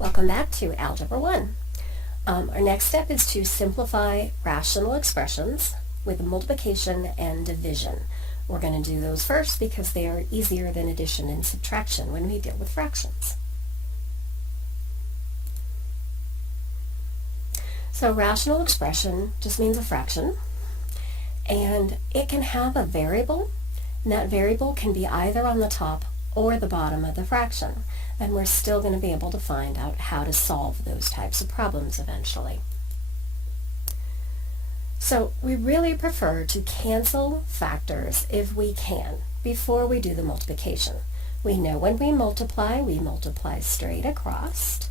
Welcome back to Algebra 1. Our next step is to simplify rational expressions with multiplication and division. We're going to do those first because they are easier than addition and subtraction when we deal with fractions. So rational expression just means a fraction, and it can have a variable, and that variable can be either on the top or the bottom of the fraction, and we're still going to be able to find out how to solve those types of problems eventually. So we really prefer to cancel factors if we can before we do the multiplication. We know when we multiply straight across.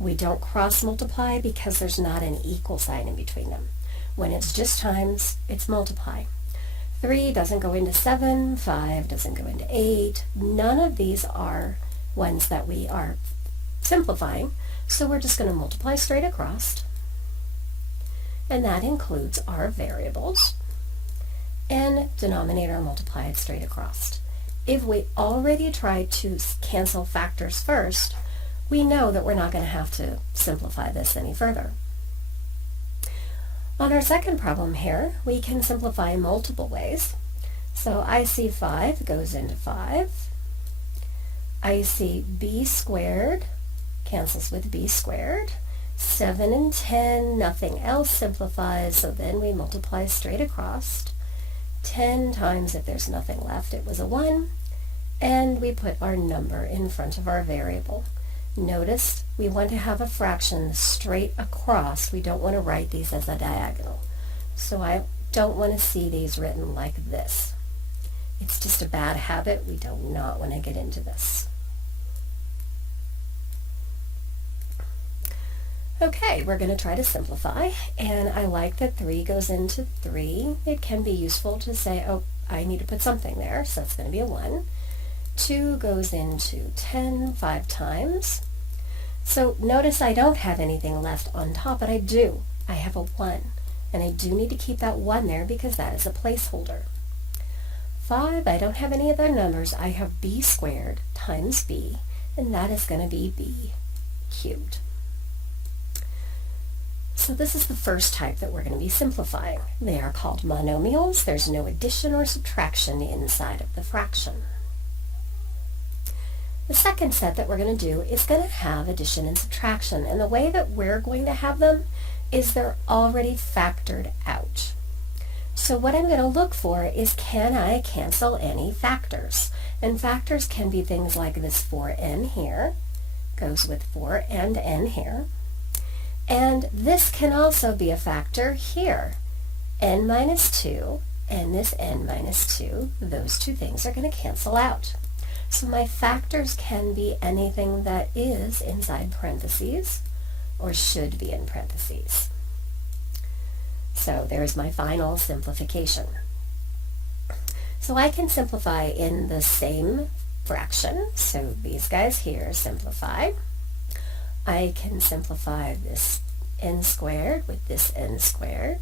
We don't cross multiply because there's not an equal sign in between them. When it's just times, it's multiply. 3 doesn't go into 7, 5 doesn't go into 8. None of these are ones that we are simplifying, so we're just going to multiply straight across. And that includes our variables and denominator multiplied straight across. If we already tried to cancel factors first, we know that we're not going to have to simplify this any further. On our second problem here, we can simplify multiple ways. So I see 5 goes into 5. I see b squared cancels with b squared. 7 and 10, nothing else simplifies, so then we multiply straight across. 10 times, if there's nothing left, it was a 1, and we put our number in front of our variable. Notice we want to have a fraction straight across. We don't want to write these as a diagonal. So I don't want to see these written like this. It's just a bad habit. We do not want to get into this. Okay, we're going to try to simplify, and I like that 3 goes into 3. It can be useful to say, oh, I need to put something there, so that's going to be a 1. 2 goes into 10 5 times. So notice I don't have anything left on top, but I do. I have a 1, and I do need to keep that 1 there because that is a placeholder. 5, I don't have any other numbers. I have b squared times b, and that is going to be b cubed. So this is the first type that we're going to be simplifying. They are called monomials. There's no addition or subtraction inside of the fraction. The second set that we're going to do is going to have addition and subtraction, and the way that we're going to have them is they're already factored out. So what I'm going to look for is, can I cancel any factors? And factors can be things like this 4n here, goes with 4 and n here. And this can also be a factor here, n minus 2 and this n minus 2. Those two things are going to cancel out. So my factors can be anything that is inside parentheses or should be in parentheses. So there's my final simplification. So I can simplify in the same fraction. So these guys here simplify. I can simplify this n squared with this n squared.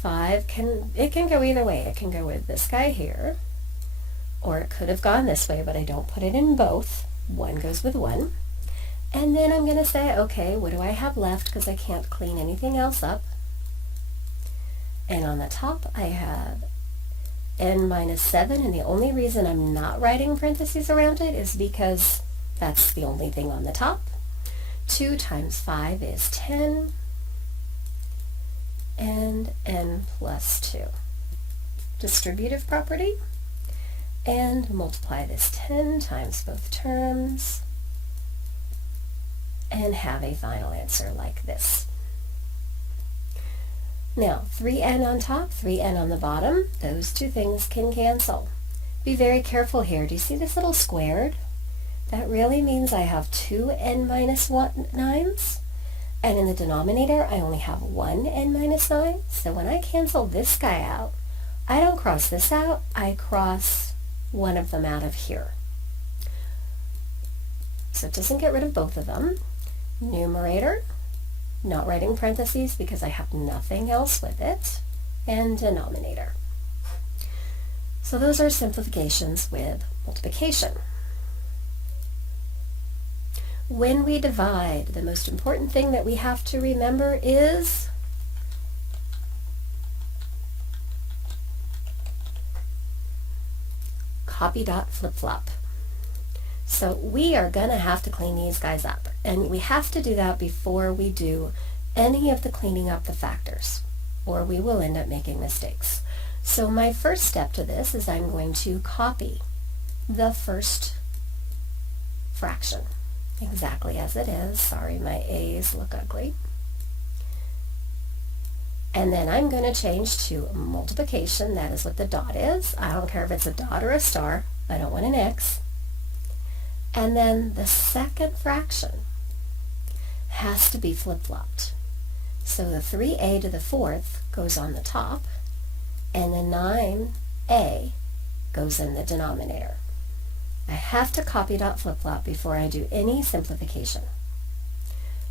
5 can go either way. It can go with this guy here, or it could have gone this way, but I don't put it in both. 1 goes with 1. And then I'm going to say, okay, what do I have left because I can't clean anything else up? And on the top I have n minus 7, and the only reason I'm not writing parentheses around it is because that's the only thing on the top. 2 times 5 is 10, and n plus 2. Distributive property. And multiply this 10 times both terms and have a final answer like this. Now 3n on top, 3n on the bottom, those two things can cancel. Be very careful here. Do you see this little squared? That really means I have 2n minus 9s, and in the denominator I only have 1n minus 9. So when I cancel this guy out, I don't cross this out, I cross one of them out of here. So it doesn't get rid of both of them. Numerator, not writing parentheses because I have nothing else with it, and denominator. So those are simplifications with multiplication. When we divide, the most important thing that we have to remember is copy dot flip-flop. So we are going to have to clean these guys up, and we have to do that before we do any of the cleaning up the factors, or we will end up making mistakes. So my first step to this is I'm going to copy the first fraction exactly as it is. Sorry, my A's look ugly. And then I'm going to change to multiplication. That is what the dot is. I don't care if it's a dot or a star. I don't want an X. And then the second fraction has to be flip-flopped. So the 3a to the fourth goes on the top, and the 9a goes in the denominator. I have to copy dot flip-flop before I do any simplification.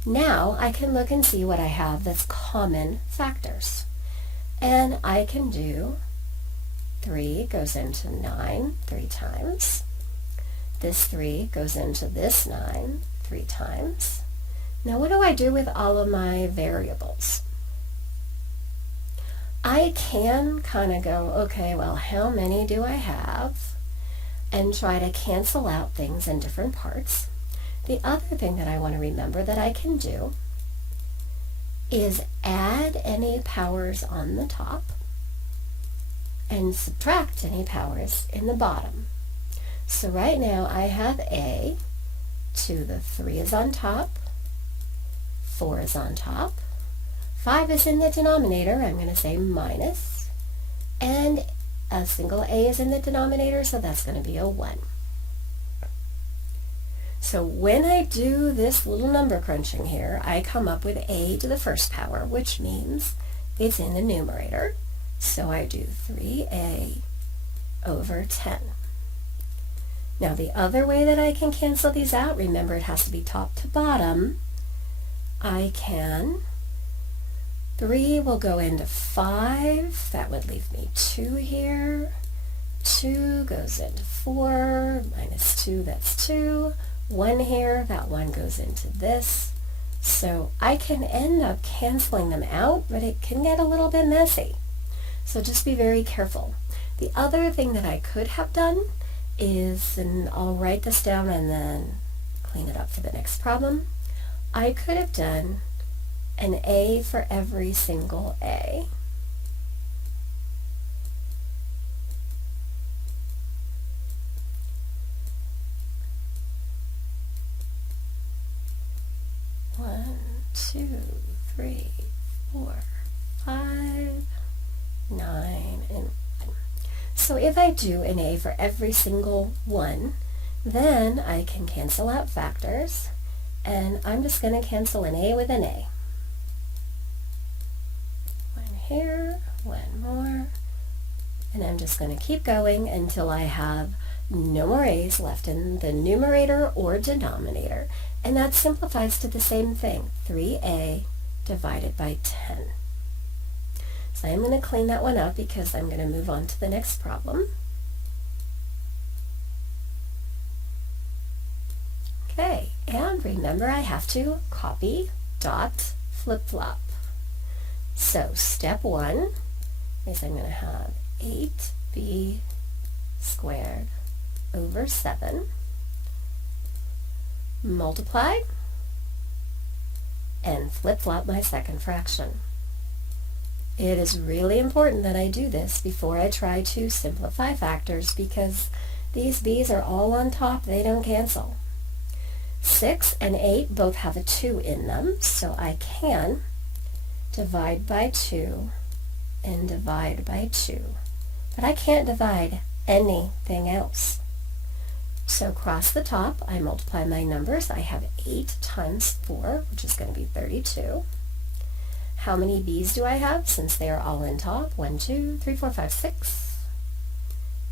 Now I can look and see what I have that's common factors. And I can do 3 goes into 9 3 times. This 3 goes into this 9 3 times. Now what do I do with all of my variables? I can kind of go, okay, well, how many do I have? And try to cancel out things in different parts. The other thing that I want to remember that I can do is add any powers on the top and subtract any powers in the bottom. So right now I have a to the 3 is on top, 4 is on top, 5 is in the denominator, I'm going to say minus, and a single a is in the denominator, so that's going to be a 1. So when I do this little number crunching here, I come up with a to the first power, which means it's in the numerator. So I do 3a over 10. Now the other way that I can cancel these out, remember it has to be top to bottom, I can, 3 will go into 5, that would leave me 2 here, 2 goes into 4, minus 2, that's 2, 1 here, that 1 goes into this, so I can end up canceling them out, but it can get a little bit messy, so just be very careful. The other thing that I could have done is, and I'll write this down and then clean it up for the next problem, I could have done an a for every single a. One, 2, 3, 4, 5, 9, and 1. So if I do an a for every single one, then I can cancel out factors, and I'm just going to cancel an a with an a. One here, one more, and I'm just going to keep going until I have no more a's left in the numerator or denominator, and that simplifies to the same thing, 3a divided by 10. So I'm going to clean that one up because I'm going to move on to the next problem. Okay, and remember I have to copy dot flip-flop. So step 1 is I'm going to have 8b squared over 7 multiply and flip-flop my second fraction. It is really important that I do this before I try to simplify factors because these b's are all on top, they don't cancel. 6 and 8 both have a 2 in them, so I can divide by 2 and divide by 2. But I can't divide anything else. So across the top, I multiply my numbers. I have 8 times 4, which is going to be 32. How many b's do I have since they are all in top? 1, 2, 3, 4, 5, 6.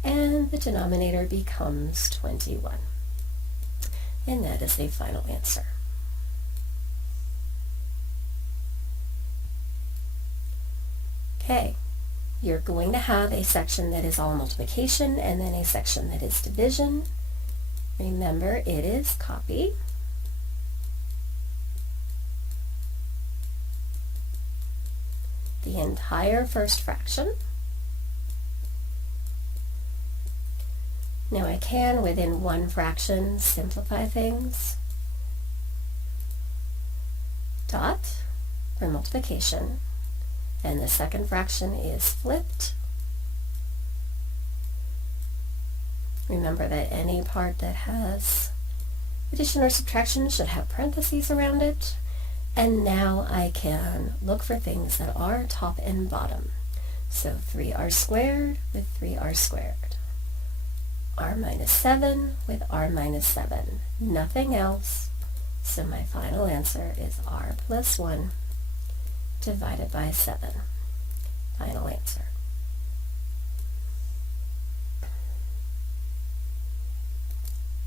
And the denominator becomes 21. And that is the final answer. Okay, you're going to have a section that is all multiplication and then a section that is division. Remember, it is copy the entire first fraction. Now I can, within one fraction, simplify things. Dot for multiplication, and the second fraction is flipped. Remember that any part that has addition or subtraction should have parentheses around it. And now I can look for things that are top and bottom. So 3r squared with 3r squared. R minus 7 with r minus 7. Nothing else. So my final answer is r plus 1 divided by 7. Final answer.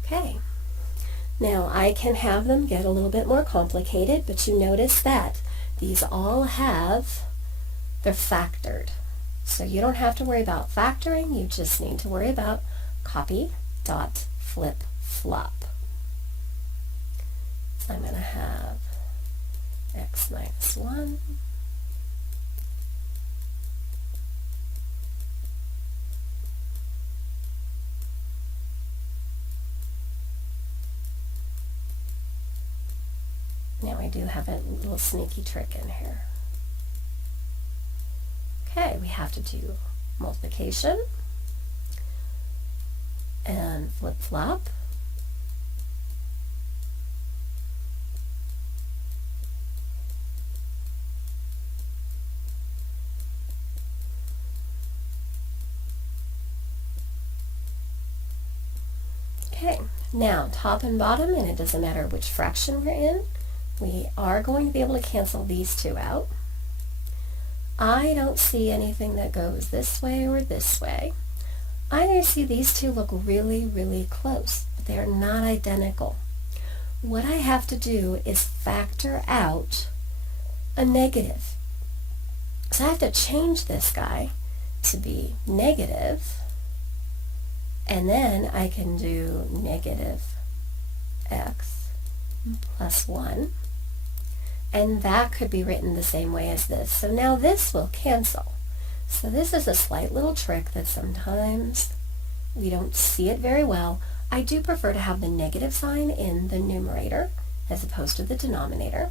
Okay. Now I can have them get a little bit more complicated, but you notice that these all they're factored. So you don't have to worry about factoring, you just need to worry about copy, dot, flip, flop. So I'm going to have x minus 1 Now I do have a little sneaky trick in here. Okay, we have to do multiplication and flip-flop. Okay, now top and bottom, and it doesn't matter which fraction we're in, we are going to be able to cancel these two out. I don't see anything that goes this way or this way. I see these two look really, really close, but they are not identical. What I have to do is factor out a negative. So I have to change this guy to be negative, and then I can do negative x plus 1. And that could be written the same way as this. So now this will cancel. So this is a slight little trick that sometimes we don't see it very well. I do prefer to have the negative sign in the numerator as opposed to the denominator.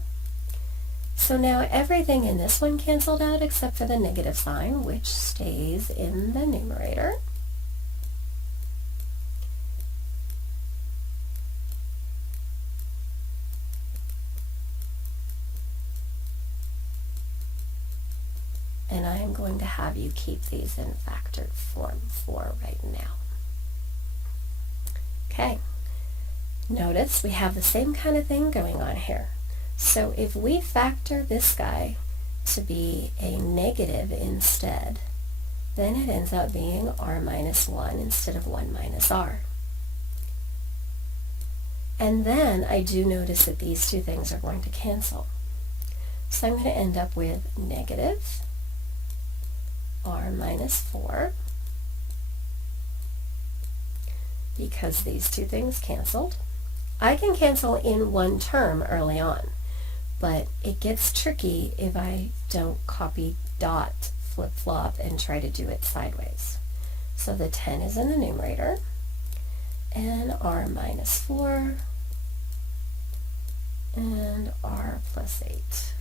So now everything in this one canceled out except for the negative sign, which stays in the numerator. And I am going to have you keep these in factored form for right now. Okay, notice we have the same kind of thing going on here. So if we factor this guy to be a negative instead, then it ends up being r minus 1 instead of 1 minus r. And then I do notice that these two things are going to cancel. So I'm going to end up with negative r minus 4, because these two things canceled. I can cancel in one term early on, but it gets tricky if I don't copy dot flip-flop and try to do it sideways. So the 10 is in the numerator, and r minus 4, and r plus 8.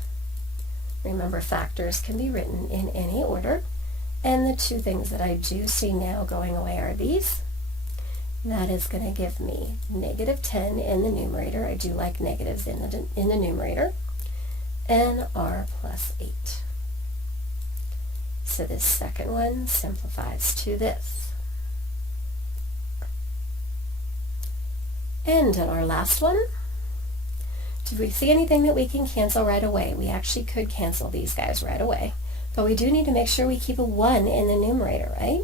Remember, factors can be written in any order. And the two things that I do see now going away are these. That is going to give me negative 10 in the numerator. I do like negatives in the numerator. And r plus 8. So this second one simplifies to this. And on our last one, did we see anything that we can cancel right away? We actually could cancel these guys right away. But we do need to make sure we keep a 1 in the numerator, right?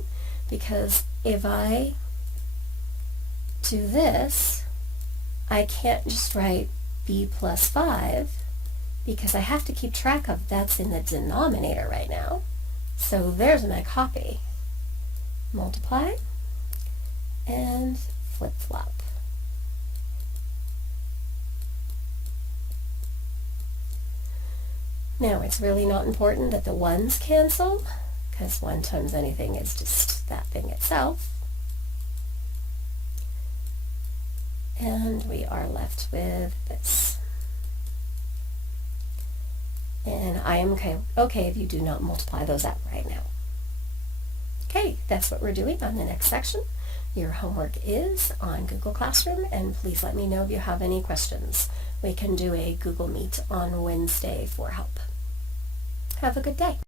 Because if I do this, I can't just write b plus 5 because I have to keep track of that's in the denominator right now. So there's my copy. Multiply and flip-flop. Now, it's really not important that the ones cancel, because 1 times anything is just that thing itself. And we are left with this. And I am okay if you do not multiply those out right now. Okay, that's what we're doing on the next section. Your homework is on Google Classroom, and please let me know if you have any questions. We can do a Google Meet on Wednesday for help. Have a good day.